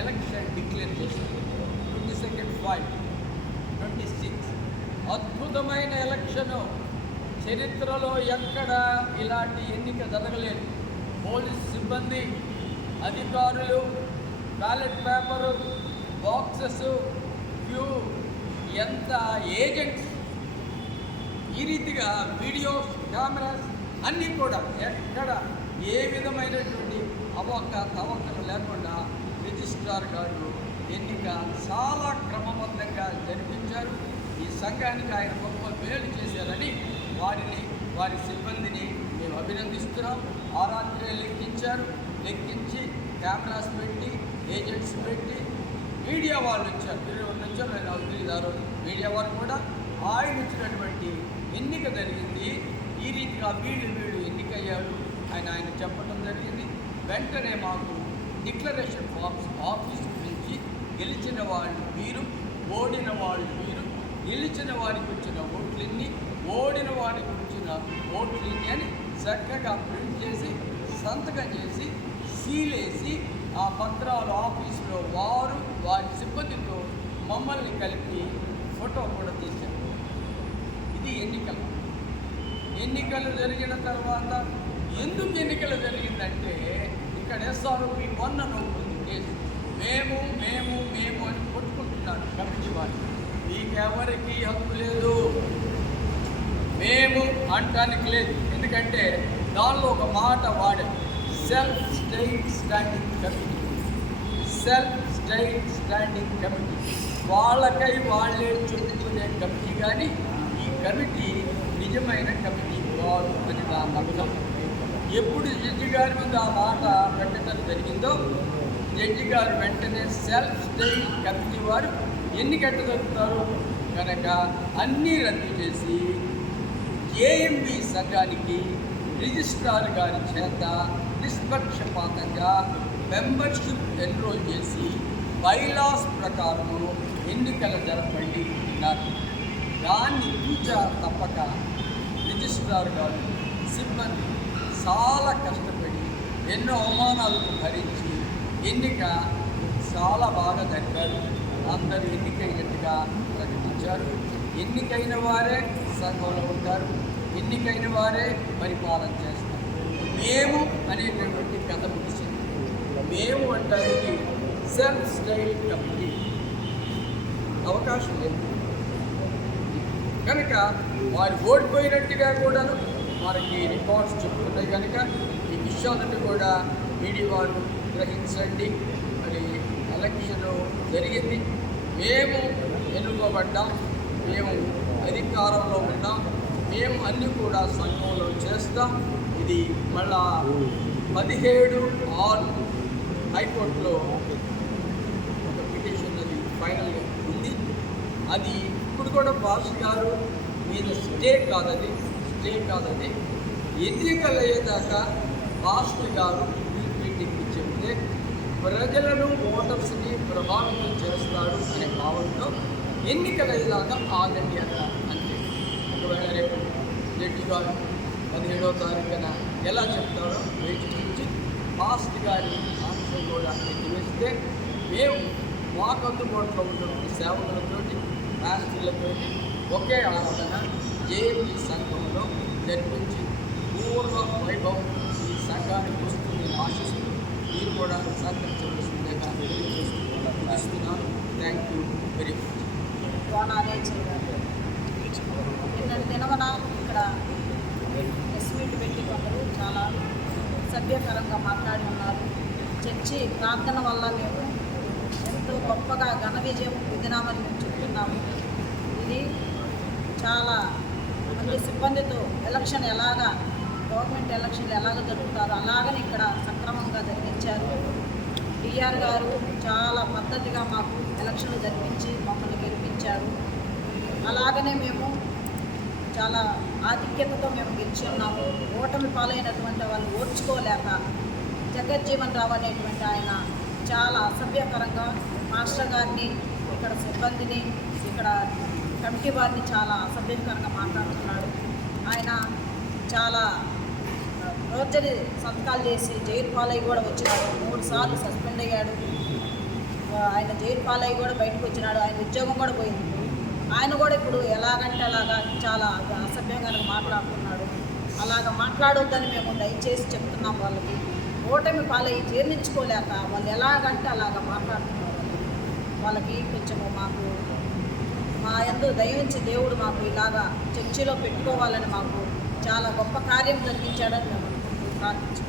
Election declare చేశారు. 22/5/26 అద్భుతమైన election. చరిత్రలో ఎక్కడ ఇలాంటి ఎన్నిక జరగలేదు. పోలీస్ సిబ్బంది, అధికారులు, బ్యాలెట్ పేపరు, బాక్సెస్, క్యూ, ఎంత ఏజెంట్స్, ఈ రీతిగా వీడియోస్, కెమెరాస్ అన్నీ కూడా ఎక్కడ ఏ విధమైనటువంటి తవకలు లేకుండా రిజిస్ట్రార్ గారు ఎన్నిక చాలా క్రమబద్ధంగా జరిపించారు. ఈ సంఘానికి ఆయన గొప్ప మేలు చేశారని వారి సిబ్బందిని మేము అభినందిస్తున్నాం. ఆ రాత్రే లెక్కించి కెమెరాస్ పెట్టి, ఏజెంట్స్ పెట్టి, మీడియా వాళ్ళు వచ్చారు. మీడియా వారు కూడా ఆయన ఇచ్చినటువంటి ఎన్నిక జరిగింది. ఈ రీతిగా వీళ్ళు ఎన్నికయ్యారు ఆయన చెప్పడం జరిగింది. వెంటనే మాకు డిక్లరేషన్ ఫామ్స్ ఆఫీసు నుంచి గెలిచిన వాళ్ళు వీరు, ఓడిన వాళ్ళు వీరు, గెలిచిన వారికి వచ్చిన ఓట్లన్నీ, ఓడిన వారికి వచ్చిన ఓట్లన్నీ అని చక్కగా ప్రింట్ చేసి సంతకం చేసి సీలేసి ఆ పత్రాలు ఆఫీసులో వారి సిబ్బందితో మమ్మల్ని కలిపి ఫోటో కూడా తీశారు. ఇది ఎన్నికలు జరిగిన తర్వాత ఎందుకు ఎన్నికలు జరిగిందంటే ఇక్కడ SROP 1 అని ఉంటుంది కేసు. మేము అని కొట్టుకుంటున్నారు కమిటీ వాళ్ళు. మీకెవరికి హక్కు లేదు, మేము అంటానికి లేదు. ఎందుకంటే దానిలో ఒక మాట వాడారు, సెల్ఫ్ స్టాండింగ్ కమిటీ. వాళ్ళకై వాళ్ళే చెప్పుకునే కమిటీ, కానీ ఈ కమిటీ నిజమైన కమిటీ కాదు అని నా నమ్మకం. ఎప్పుడు జడ్జి గారి ముందు ఆ మాట పెట్టడం జరిగిందో జడ్జి గారు వెంటనే సెల్ఫ్ స్టేయింగ్ కమిటీ వారు ఎన్నికట్టగలుగుతారు కనుక అన్నీ రద్దు చేసి JMB సంఘానికి రిజిస్ట్రార్ గారి చేత నిష్పక్షపాతంగా మెంబర్షిప్ ఎన్రోల్ చేసి బైలాస్ ప్రకారము ఎన్నికలు జరపండి అన్నారు. దాన్ని తూచా తప్పక రిజిస్ట్రార్ గారు సిబ్బంది చాలా కష్టపడి ఎన్నో అవమానాలకు భరించి ఎన్నిక చాలా బాగా జరిపారు. అందరూ ఎన్నికైనట్టుగా ప్రకటించారు. ఎన్నికైన వారే సంఘంలో ఉంటారు, ఎన్నికైన వారే పరిపాలన చేస్తారు. మేము అనేటటువంటి కథ ముగిసింది. మేము అంటానికి సెల్ఫ్ స్టైల్ కమిటీ అవకాశం లేదు కనుక వారు ఓడిపోయినట్టుగా కూడాను మనకి రికార్డ్స్ చెప్తున్నాయి. కనుక ఈ విషయాలను కూడా మీడియా వారు గ్రహించండి. మరి ఎలక్షన్ జరిగింది, మేము ఎన్నుకోబడ్డాం, మేము అధికారంలో ఉన్నాం, మేము అన్నీ కూడా సంఘంలో చేస్తాం. ఇది మళ్ళా 17/6 హైకోర్టులో ఒక పిటిషన్ అది ఫైనల్గా ఉంది. అది ఇప్పుడు కూడా పాస్టర్ గారు మీద స్టే కాదది ఎన్నికలు అయ్యేదాకా పాస్టర్ గారు మీటింగ్కి చెప్తే ప్రజలను, ఓటర్స్ని ప్రభావితం చేస్తారు అనే భావంతో ఎన్నికలు అయ్యేదాకా ఆగండి అన్న అంతే. ఒకవేళ రేపు జడ్జి గారు 17వ తారీఖున ఎలా చెప్తారో వేచి చూసి పాస్టర్ గారి ఆంక్షలు కూడా ఎత్తివేస్తే మేము మాకు అందుబాటులో ఉన్నటువంటి సేవకులతోటి, పాస్టర్లతో ఒకే ఆరాధన JMB సంఘంలో జరిపించి పూర్వ వైభవం ఈ సంఘానికి వస్తుంది ఆశిస్తూ మీరు కూడా సహకరించవలసిందిగా తెలియజేస్తున్నాను. Thank you very much. నిన్నటి దినవన ఇక్కడ ప్రెస్ మీట్ పెట్టి కొందరు చాలా సభ్యకరంగా మాట్లాడి ఉన్నారు. చర్చి ప్రార్థన వల్ల మేము ఎంతో గొప్పగా ఘన విజయం పొందినామని మేము చెప్తున్నాము. ఇది చాలా మంది సిబ్బందితో గవర్నమెంట్ ఎలక్షన్లు ఎలాగ జరుగుతారో అలాగని ఇక్కడ సక్రమంగా జరిపించారు. DR గారు చాలా పద్ధతిగా మాకు ఎలక్షన్లు జరిపించి మమ్మల్ని గెలిపించారు. అలాగనే మేము చాలా ఆధిక్యతతో మేము గెలిచి ఉన్నాము. ఓటమి పాలైనటువంటి వాళ్ళు ఓర్చుకోలేక జగజ్జీవన్ రావు అనేటువంటి ఆయన చాలా అసభ్యకరంగా మాస్టర్ గారిని, ఇక్కడ సిబ్బందిని, ఇక్కడ కమిటీ వారిని చాలా అసభ్యకరంగా మాట్లాడుతున్నాడు. ఆయన చాలా రోజరీ సంతకాలు చేసి జైలు పాలై కూడా వచ్చినాడు. 3 సార్లు సస్పెండ్ అయ్యాడు. ఆయన జైలు పాలయ్యి కూడా బయటకు వచ్చినాడు, ఆయన ఉద్యోగం కూడా పోయింది. ఆయన కూడా ఇప్పుడు ఎలాగంటే అలాగా చాలా అసభ్యంగా మాట్లాడుతున్నాడు. అలాగ మాట్లాడొద్దని మేము దయచేసి చెప్తున్నాం వాళ్ళకి. ఓటమి పాలయ్యి జీర్ణించుకోలేక వాళ్ళు ఎలాగంటే అలాగ మాట్లాడుతున్నారు. వాళ్ళకి కొంచెము మాకు మా యందు దయవించి దేవుడు మాకు ఇలాగా చర్చిలో పెట్టుకోవాలని మాకు చాలా గొప్ప కార్యం జరిగించాడని మేము ప్రార్థించుకుంటున్నాం.